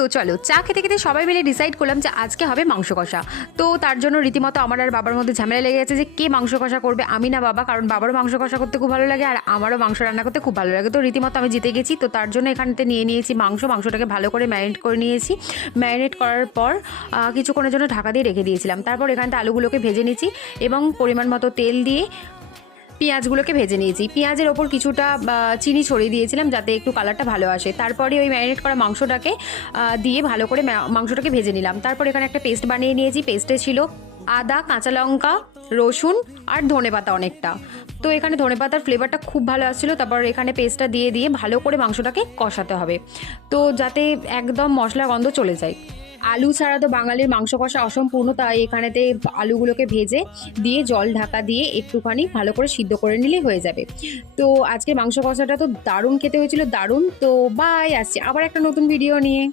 তো চলো চা খেতে খেতে সবাই মিলে ডিসাইড করলাম যে আজকে হবে মাংস কষা। তো তার জন্য রীতিমতো আমার আর বাবার মধ্যে ঝামেলা লেগে গেছে যে কে মাংস কষা করবে, আমি না বাবা, কারণ বাবারও মাংস কষা করতে খুব ভালো লাগে আর আমারও মাংস রান্না করতে খুব ভালো লাগে। তো রীতিমতো আমি জিতে গেছি। তো তার জন্য এখানতে নিয়ে নিয়েছি মাংসটাকে ভালো করে ম্যারিনেট করে নিয়েছি। ম্যারিনেট করার পর কিছুক্ষণের জন্য ঢাকা দিয়ে রেখে দিয়েছিলাম। তারপর এখানতে আলুগুলোকে ভেজে নিয়েছি এবং পরিমাণ মতো তেল দিয়ে পেঁয়াজগুলোকে ভেজে নিয়েছি। পেঁয়াজের ওপর কিছুটা চিনি ছড়িয়ে দিয়েছিলাম যাতে একটু কালারটা ভালো আসে। তারপরে ওই ম্যারিনেট করা মাংসটাকে দিয়ে ভালো করে মাংসটাকে ভেজে নিলাম। তারপর এখানে একটা পেস্ট বানিয়ে নিয়েছি। পেস্টে ছিল আদা, কাঁচা লঙ্কা, রসুন আর ধনেপাতা অনেকটা। তো এখানে ধনেপাতার ফ্লেভারটা খুব ভালো আসছিলো। তারপর এখানে পেস্টটা দিয়ে ভালো করে মাংসটাকে কষাতে হবে, তো যাতে একদম মশলা গন্ধ চলে যায়। আলু ছাড়া তো বাঙালির মাংস কষা অসম্পূর্ণ, তাই এখানেতে আলুগুলোকে ভেজে দিয়ে জল ঢাকা দিয়ে একটুখানি ভালো করে সিদ্ধ করে নিলেই হয়ে যাবে। তো আজকে মাংস কষাটা তো দারুণ খেতে হয়েছিল, দারুণ। তো বাই, আসছি আবার একটা নতুন ভিডিও নিয়ে।